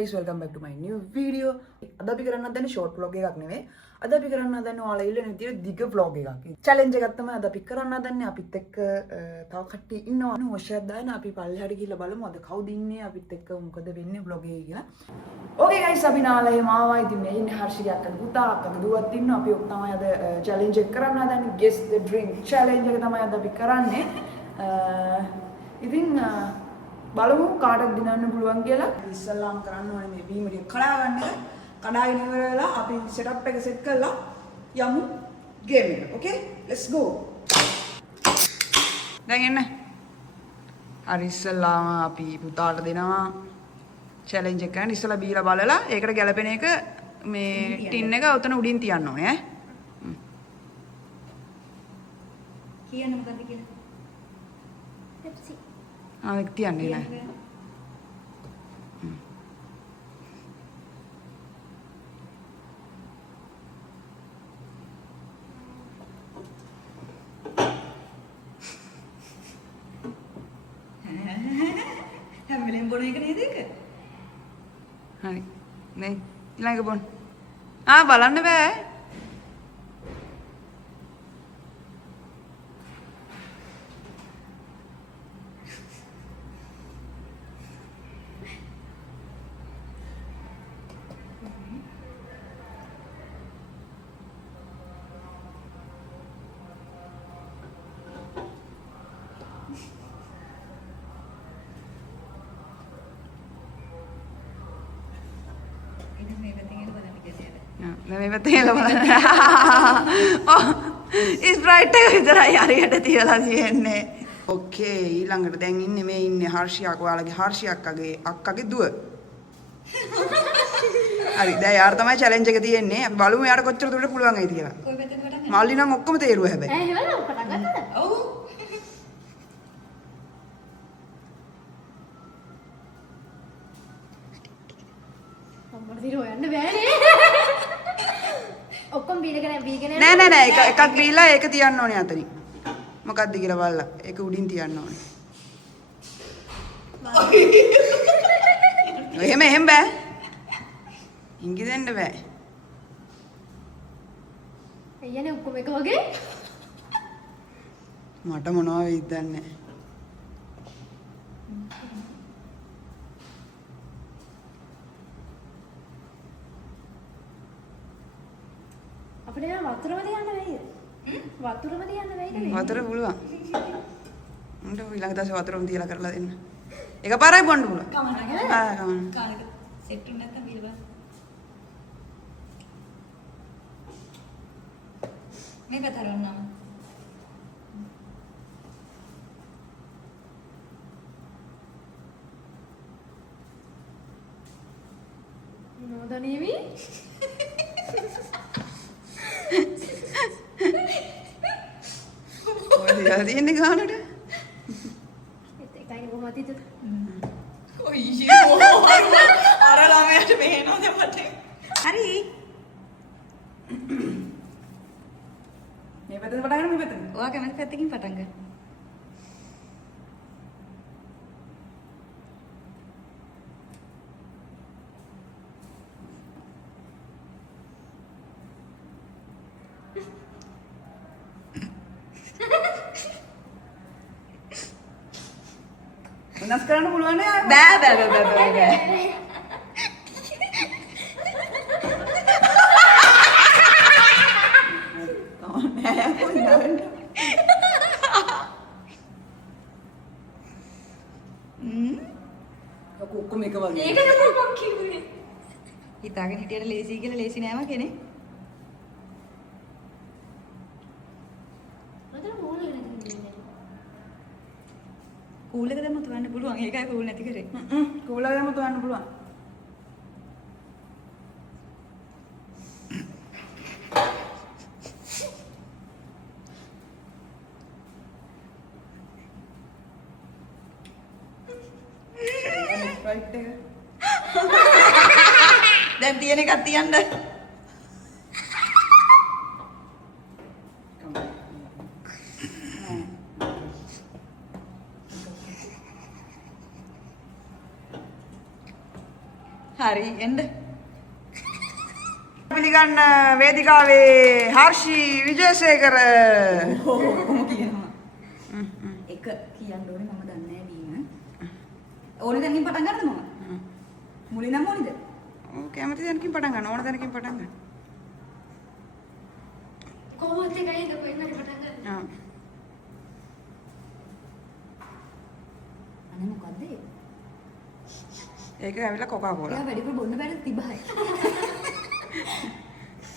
guys, welcome back to my new video. අද අපි කරන්න හදන්නේ short vlog එකක් නෙවෙයි. අද අපි කරන්න හදන්නේ ඔයාලා ඉල්ලන විදියට දිග vlog එකක්. challenge එකක් තමයි අද අපි කරන්න හදන්නේ. අපිත් එක්ක තව කට්ටිය ඉන්නවා. අවශ්‍යයක් දාන අපි පල්ලෙහාට ගිහිල්ලා බලමු අද කවුද ඉන්නේ අපිත් එක්ක මොකද වෙන්නේ vlog එකේ කියලා. Okay guys, අපි නාලා එහෙම ආවා. ඉතින් මේ ඉන්නේ හර්ෂිකා අක්කගේ පුතා, අක්කගේ දුවත් ඉන්නවා. අපි ඔක් තමයි අද challenge එක කරන්න හදන්නේ. Guess the drink challenge එක තමයි අද අපි කරන්නේ. ඉතින් බලමු කාටද දිනන්න පුළුවන් කියලා. ඉස්සල්ලාම කරන්න ඕනේ මේ බීම ටික කඩා ගන්න එක. කඩාගෙන ඉවර වෙලා අපි setup එක set කරලා යමු game එකට. Okay? Let's go. දැන් එන්න. හරි ඉස්සල්ලාම අපි පුතාට දෙනවා challenge එක කරන්න. ඉස්සලා බීලා බලලා ඒකට ගැලපෙන එක මේ ටින් එක උතන උඩින් තියන්න ඕනේ ඈ. කියන්න මොකද්ද කියලා? Pepsi. ඒක තියන්නේ නෑ. හැම වෙලෙම බොන එක නේද ඒක? හරි. නේ ඊළඟ බොන්න. බලන්න බෑ. මේ පැත්තෙන් එළ බලන්න කියලා. මේ පැත්තෙන් එළ බලන්න. ඔව්. ස්ප්‍රයිට් එක විතරයි හරියට තියලා තියෙන්නේ. ඕකේ ඊළඟට දැන් ඉන්නේ මේ ඉන්නේ හර්ෂියක් ඔයාලගේ හර්ෂියක් අක්කගේ දුව. හරි දැන් යාර තමයි challenge එක තියෙන්නේ. අපි බලමු යාට කොච්චර දුරට පුළුවන් වෙයිද කියලා. කොයි පැත්තෙන් පටන් ගන්නද? මල්ලි නම් ඔක්කොම තේරුවා හැබැයි. එහෙම පටන් ගන්නද? ඔව්. අම්මට දිර හොයන්න බෑනේ. ඔක්කොම බීගෙන නෑ එකක් බීලා ඒක තියන්න ඕනේ අතනින්. මොකක්ද කියලා බලලා. ඒක උඩින් තියන්න ඕනේ. එහෙම බෑ. ඉංගි දෙන්න බෑ. අයියනේ ඔක්කොම එක වගේ. මට මොනවා වෙයිද දන්නේ නෑ. අපිට වතුරම තියන්න වෙයිද? වතුරම තියන්න වෙයිද? වතුර පුළුවන්. උන්ට ඊළඟ දවසේ වතුරම තියලා කරලා දෙන්න. එකපාරයි බොන්න පුළුවන්. කමන්න. කමන්න. කාලෙක සෙට් උන් නැත්තම් බීල බලන්න. මේක තරවන්නම්. නොදනීවි? ඔය දින්නේ ගානට. ඒකයි කොහොමද හිතද? ඔයියෝ. අර ළමයාට මෙහෙනවද මට? හරි. මේ පැත්තෙන් පටන් ගන්න මේ පැත්තෙන්. ඔයා කැමති පැත්තකින් පටන් ගන්න. වෙනස් කරන්න පුළුවන් නේ ආයෙ. බෑ. ඔක්කොම එක වගේ. ඒකද මොකක් කිව්වේ? හිතාගෙන හිටියට ලේසි කියලා ලේසි නෑම කෙනේ. මතර මූල වෙනකන් කූල් එක දැම්මත් වන්න පුළුවන්. ඒකයි කූල් නැති කරේ. කූලර් එකම තවන්න පුළුවන්. ස්ප්‍රයිට් එක. දැන් තියෙන එකක් තියන්න. හරි එන්න. පිළිගන්න වේදිකාවේ හර්ෂි විජේසේකර. කොහොම කියනවා. එක කියන්න ඕනේ මම දන්නේ නැහැ දීම. ඕනේ දැනකින් පටන් ගන්නද මම? මුලින් නම් ඕනේද? ඔව් කැමති දැනකින් පටන් ගන්න ඕන දැනකින් පටන් ගන්න. කොහොමද ඒකයිද කොහෙන්ද පටන් ගන්න? ආ. අනේ මොකද්ද ඒ? ඒක ඇවිල්ලා කොකා කෝලා. එයා වැඩිපුර බොන්න බැරිද තිබහයි.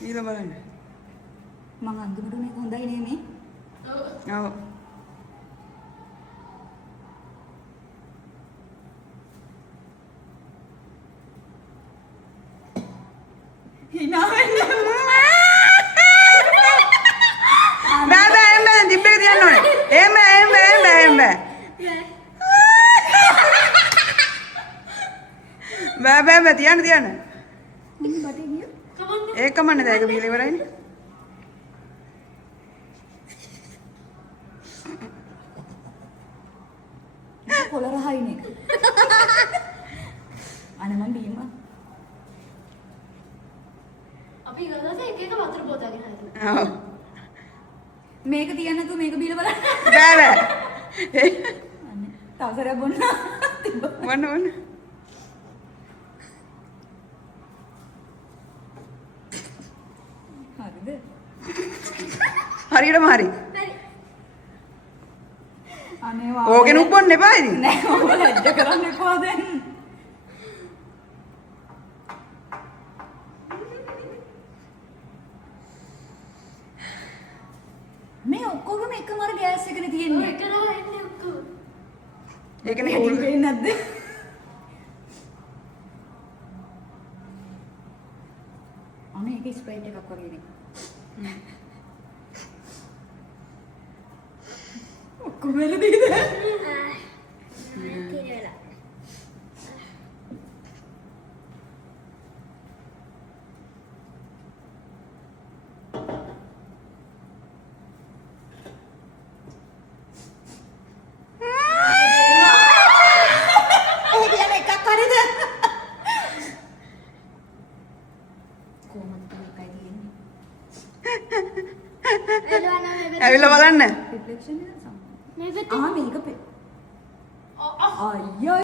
ඊළ බලන්න. මං අන්තිමට මේක හොඳයි නේ මේ. ඔව්. ඔව්. hina වෙන්න. බෑ එම්බේ දිබ්බේ තියන්න ඕනේ. එම්බේ. බෑ තියන්න. මින් බටේ ගිය. කමන්න. ඒකමනේ දැන් ඒක බීලා ඉවරයිනේ. කොළ රහයිනේ. අනේ මං බීම. අපි ගලවද එක එක වතුර බෝතලකින් හදලා. ඔව්. මේක තියන්න නැතුව මේක බීලා බලන්න. බෑ. අනේ තවසරයක් බොන්න. වන්න. හරිද? හරියටම හරි. හරි. අනේ ඕකෙන් උප්පොන්න එපා ඉතින්. නෑ ඔබ ලැජ්ජ කරන්න එපා දැන්. මේ ඔක්කොගම එකම අර ගෑස් එකනේ ඔය තියෙන්නේ. කරලා එන්නේ ඔක්කොම. ඒකනේ වැඩි ඕල්. වෙන්නේ නැද්ද? අනේ ඒක ස්ප්‍රයිට් එකක් වගේ නේ. ඔක්කොම වැරදිද? කියලා. ඒ කියන්නේ එකක් හරිද? කොහොමද මේකයි තියෙන්නේ? ඇවිල්ලා බලන්න. රිෆ්ලෙක්ෂන් එක සම්පූර්ණ. මේ පැත්තේ මේක පෙ. අයියෝ